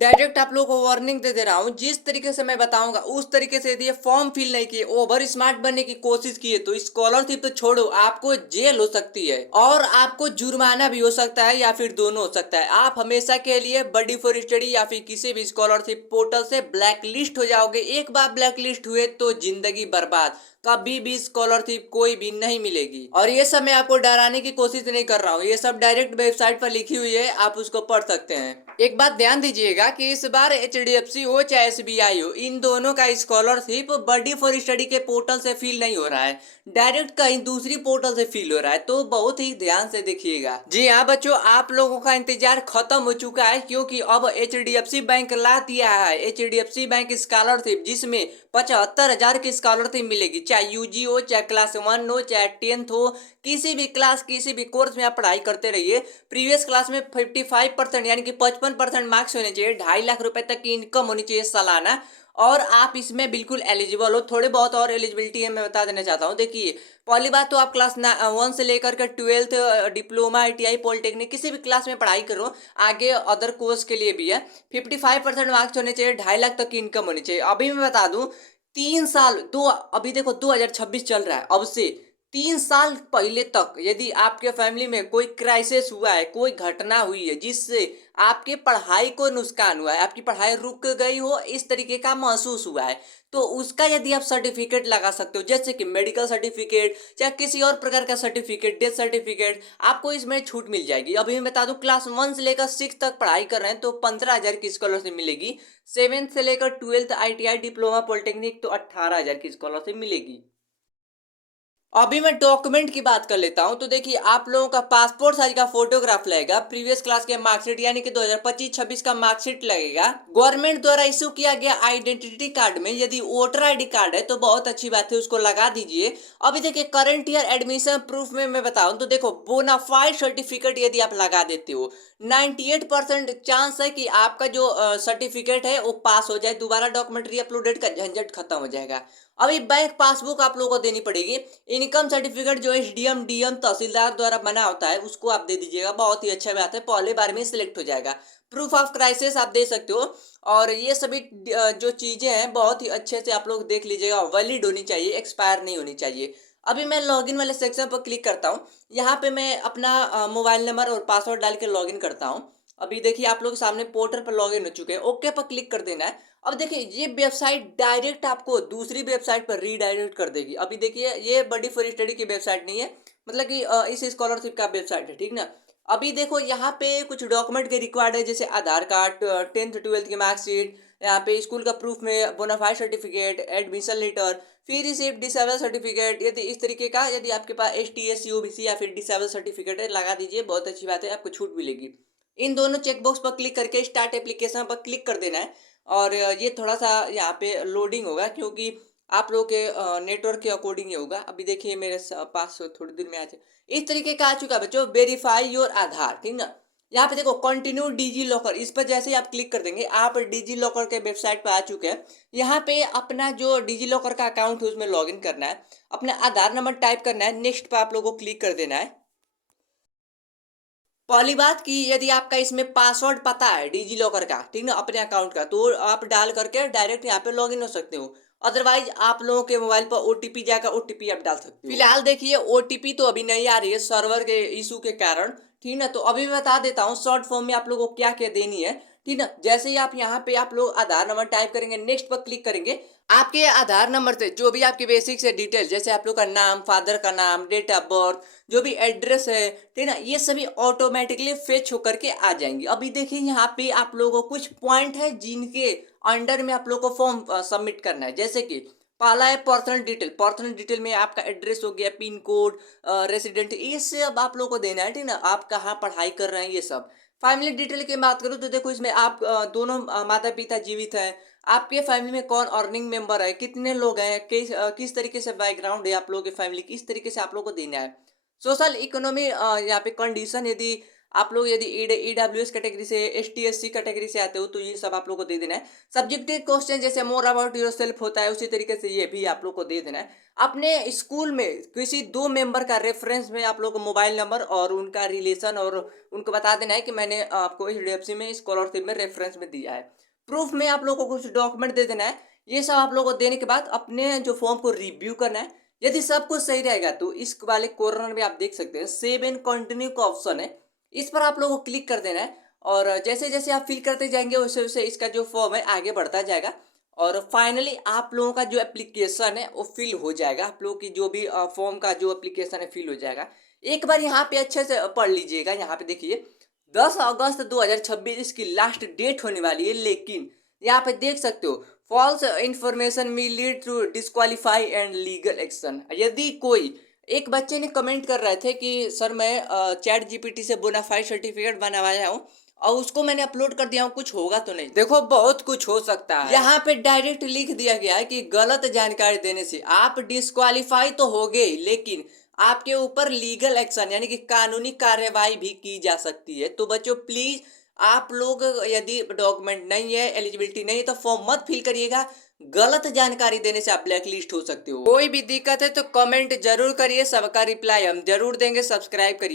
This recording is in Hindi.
डायरेक्ट आप लोगों को वार्निंग दे दे रहा हूँ। जिस तरीके से मैं बताऊंगा उस तरीके से यदि ये फॉर्म फिल नहीं किए, ओवर स्मार्ट बनने की कोशिश किए, तो स्कॉलरशिप तो छोड़ो, आपको जेल हो सकती है और आपको जुर्माना भी हो सकता है, या फिर दोनों हो सकता है। आप हमेशा के लिए बडी फॉर स्टडी या फिर किसी भी स्कॉलरशिप पोर्टल से ब्लैक लिस्ट हो जाओगे। एक बार ब्लैक लिस्ट हुए तो जिंदगी बर्बाद। कभी भी स्कॉलरशिप कोई भी नहीं मिलेगी। और ये सब मैं आपको डराने की कोशिश नहीं कर रहा हूँ, ये सब डायरेक्ट वेबसाइट पर लिखी हुई है, आप उसको पढ़ सकते हैं। एक बात ध्यान दीजिएगा कि इस बार एचडीएफसी हो चाहे एसबीआई हो, इन दोनों का स्कॉलरशिप बडी फॉर स्टडी के पोर्टल से फिल नहीं हो रहा है, डायरेक्ट कहीं दूसरी पोर्टल से फिल हो रहा है। तो बहुत ही ध्यान से देखिएगा। जी हाँ बच्चों, आप लोगों का इंतजार खत्म हो चुका है, क्योंकि अब एचडीएफसी बैंक ला दिया है एचडीएफसी बैंक स्कॉलरशिप, जिसमें 75,000 की स्कॉलरशिप मिलेगी। चाहे यूजी हो, चाहे क्लास 1 हो, चाहे 10th हो, किसी भी क्लास किसी भी कोर्स में आप पढ़ाई करते रहिए। प्रीवियस क्लास में 55% यानी कि 55% मार्क्स होने चाहिए, 2.5 लाख रुपए तक की इनकम होनी चाहिए सालाना, और आप इसमें बिल्कुल एलिजिबल हो। थोड़े बहुत और एलिजिबिलिटी है, मैं बता देना चाहता हूँ। देखिए, पहली बात तो आप क्लास 1 से लेकर के 12th डिप्लोमा आईटीआई पॉलिटेक्निक किसी भी क्लास में पढ़ाई करो, आगे अदर कोर्स के लिए भी है। 55% मार्क्स होने चाहिए, 2.5 लाख तक की इनकम होनी चाहिए। अभी मैं बता दूं, 3 साल दो अभी देखो 2026 चल रहा है, अब से 3 साल पहले तक यदि आपके फैमिली में कोई क्राइसिस हुआ है, कोई घटना हुई है जिससे आपके पढ़ाई को नुकसान हुआ है, आपकी पढ़ाई रुक गई हो, इस तरीके का महसूस हुआ है, तो उसका यदि आप सर्टिफिकेट लगा सकते हो, जैसे कि मेडिकल सर्टिफिकेट या किसी और प्रकार का सर्टिफिकेट, डेथ सर्टिफिकेट, आपको इसमें छूट मिल जाएगी। अभी मैं बता दूं, क्लास 1 से लेकर 6 तक पढ़ाई कर रहे हैं तो 15,000 की स्कॉलरशिप मिलेगी। 7th से लेकर 12th आईटीआई डिप्लोमा पॉलिटेक्निक तो 18,000 की स्कॉलरशिप मिलेगी। अभी मैं डॉक्यूमेंट की बात कर लेता हूं, तो देखिए, आप लोगों का पासपोर्ट साइज का फोटोग्राफ लगेगा, प्रीवियस क्लास के मार्कशीट यानी कि 2025-26 का मार्कशीट लगेगा, गवर्नमेंट द्वारा इशू किया गया आइडेंटिटी कार्ड में यदि वोटर आईडी कार्ड है तो बहुत अच्छी बात है, उसको लगा दीजिए। अभी देखिए, करंट ईयर एडमिशन प्रूफ में मैं बताऊं तो देखो, बोनाफाइड सर्टिफिकेट यदि आप लगा देते हो, 98% चांस है कि आपका जो सर्टिफिकेट है वो पास हो जाए, दोबारा डॉक्यूमेंट री अपलोडेड का झंझट खत्म हो जाएगा। अभी बैंक पासबुक आप लोगों को देनी पड़ेगी। इनकम सर्टिफिकेट जो एसडीएम डीएम तहसीलदार द्वारा बना होता है उसको आप दे दीजिएगा, बहुत ही अच्छा बात है, पहले बार में सिलेक्ट हो जाएगा। प्रूफ ऑफ क्राइसिस आप दे सकते हो। और ये सभी जो चीजें हैं बहुत ही अच्छे से आप लोग देख लीजिएगा, वैलिड होनी चाहिए, एक्सपायर नहीं होनी चाहिए। अभी मैं लॉगिन वाले सेक्शन पर क्लिक करता हूँ। यहाँ पे मैं अपना मोबाइल नंबर और पासवर्ड डाल के लॉगिन करता हूँ। अभी देखिए, आप लोग सामने पोर्टल पर लॉगिन हो चुके हैं, ओके पर क्लिक कर देना है। अब देखिए, ये वेबसाइट डायरेक्ट आपको दूसरी वेबसाइट पर रीडायरेक्ट कर देगी। अभी देखिए, ये बड़ी फॉर स्टडी की वेबसाइट नहीं है, मतलब कि इस स्कॉलरशिप का वेबसाइट है, ठीक ना। अभी देखो, यहाँ पे कुछ डॉक्यूमेंट के रिक्वायर्ड है, जैसे आधार कार्ड, 10th 12th की मार्कशीट, यहाँ पे स्कूल का प्रूफ में बोनाफाइड सर्टिफिकेट, एडमिशन लेटर, फिर रिसिप्ट, डिसेबल सर्टिफिकेट, यदि इस तरीके का यदि आपके पास S T S C O B C या फिर डिसेबल सर्टिफिकेट है, लगा दीजिए, बहुत अच्छी बात है, आपको छूट मिलेगी। इन दोनों चेकबॉक्स पर क्लिक करके स्टार्ट एप्लीकेशन पर क्लिक कर देना है। और ये थोड़ा सा यहाँ पे लोडिंग होगा, क्योंकि आप लोगों के नेटवर्क के अकॉर्डिंग ये होगा। अभी देखिए, मेरे पास थोड़ी देर में आ जाए, इस तरीके का आ चुका है बच्चों, वेरीफाई योर आधार, ठीक ना। यहाँ पे देखो, कंटिन्यू डिजी लॉकर, इस पर जैसे ही आप क्लिक कर देंगे, आप डिजी लॉकर के वेबसाइट पर आ चुके हैं। यहाँ पे अपना जो डिजी लॉकर का अकाउंट है उसमें लॉगिन करना है, अपना आधार नंबर टाइप करना है, नेक्स्ट पर आप लोगों को क्लिक कर देना है। पहली बात कि यदि आपका इसमें पासवर्ड पता है डिजी लॉकर का, ठीक ना, अपने अकाउंट का, तो आप डाल करके डायरेक्ट यहाँ पे लॉगिन हो सकते हो। अदरवाइज आप लोगों के मोबाइल पर ओटीपी जाकर ओटीपी आप डाल सकते हो। फिलहाल देखिए, ओटीपी तो अभी नहीं आ रही है सर्वर के इशू के कारण, ठीक ना। तो अभी मैं बता देता हूँ शॉर्ट फॉर्म में आप लोगों को क्या क्या देनी है, ठीक ना। जैसे ही आप यहाँ पे आप लोग आधार नंबर टाइप करेंगे, नेक्स्ट पर क्लिक करेंगे, आपके आधार नंबर से जो भी आपकी बेसिक से डिटेल, जैसे आप लोग का नाम, फादर का नाम, डेट ऑफ बर्थ, जो भी एड्रेस है, ठीक ना, ये सभी ऑटोमेटिकली फेच होकर के आ जाएंगे। अभी देखिए, यहाँ पे आप लोगों को कुछ पॉइंट है जिनके अंडर में आप लोग को फॉर्म सबमिट करना है। जैसे कि पहला है पर्सनल डिटेल, पर्सनल डिटेल में आपका एड्रेस हो गया, पिन कोड, रेसिडेंट, ये सब आप लोग को देना है, ठीक ना। आप कहाँ पढ़ाई कर रहे हैं ये सब। फैमिली डिटेल की बात करूँ तो देखो, इसमें आप दोनों माता पिता जीवित हैं, आपके फैमिली में कौन अर्निंग मेंबर है, कितने लोग हैं, किस तरीके से बैकग्राउंड है आप लोगों की फैमिली की, इस तरीके से आप लोगों को देना है। सोशल इकोनॉमी यहाँ पे कंडीशन, यदि आप लोग यदि ईडब्ल्यूएस कैटेगरी से, एसटी/एससी कैटेगरी से आते हो तो ये सब आप लोग को दे देना है। सब्जेक्टिव क्वेश्चन जैसे मोर अबाउट योरसेल्फ होता है, उसी तरीके से ये भी आप लोग को दे देना है। अपने स्कूल में किसी 2 मेंबर का रेफरेंस में आप लोग को मोबाइल नंबर और उनका रिलेशन और उनको बता देना है कि मैंने आपको एचडीएफसी में स्कॉलरशिप में रेफरेंस में दिया है। प्रूफ में आप लोग को कुछ डॉक्यूमेंट दे देना है। ये सब आप लोग को देने के बाद अपने जो फॉर्म को रिव्यू करना है। यदि सब कुछ सही रहेगा तो इस वाले कॉर्नर में आप देख सकते हैं सेव एंड कंटिन्यू का ऑप्शन है, इस पर आप लोगों को क्लिक कर देना है और जैसे जैसे आप फिल करते जाएंगे वैसे वैसे इसका जो फॉर्म है आगे बढ़ता जाएगा और फाइनली आप लोगों का जो एप्लीकेशन है वो फिल हो जाएगा। आप लोगों की जो भी फॉर्म का जो एप्लीकेशन है फिल हो जाएगा। एक बार यहाँ पे अच्छे से पढ़ लीजिएगा। यहाँ पे देखिए 10 अगस्त 2026 इसकी लास्ट डेट होने वाली है, लेकिन यहाँ पे देख सकते हो फॉल्स इंफॉर्मेशन में lead to disqualify and legal action. यदि कोई एक बच्चे ने कमेंट कर रहे थे कि सर मैं चैट जीपीटी से बोनाफाइड सर्टिफिकेट बनवाया हूँ और उसको मैंने अपलोड कर दिया हूँ, कुछ होगा तो नहीं। देखो बहुत कुछ हो सकता है। यहाँ पे डायरेक्ट लिख दिया गया है कि गलत जानकारी देने से आप डिस्क्वालीफाई तो हो गए, लेकिन आपके ऊपर लीगल एक्शन यानी कि कानूनी कार्यवाही भी की जा सकती है। तो बच्चों प्लीज आप लोग यदि डॉक्यूमेंट नहीं है, एलिजिबिलिटी नहीं है तो फॉर्म मत फिल करिएगा। गलत जानकारी देने से आप ब्लैक लिस्ट हो सकते हो। कोई भी दिक्कत है तो कमेंट जरूर करिए, सबका रिप्लाई हम जरूर देंगे। सब्सक्राइब करिए।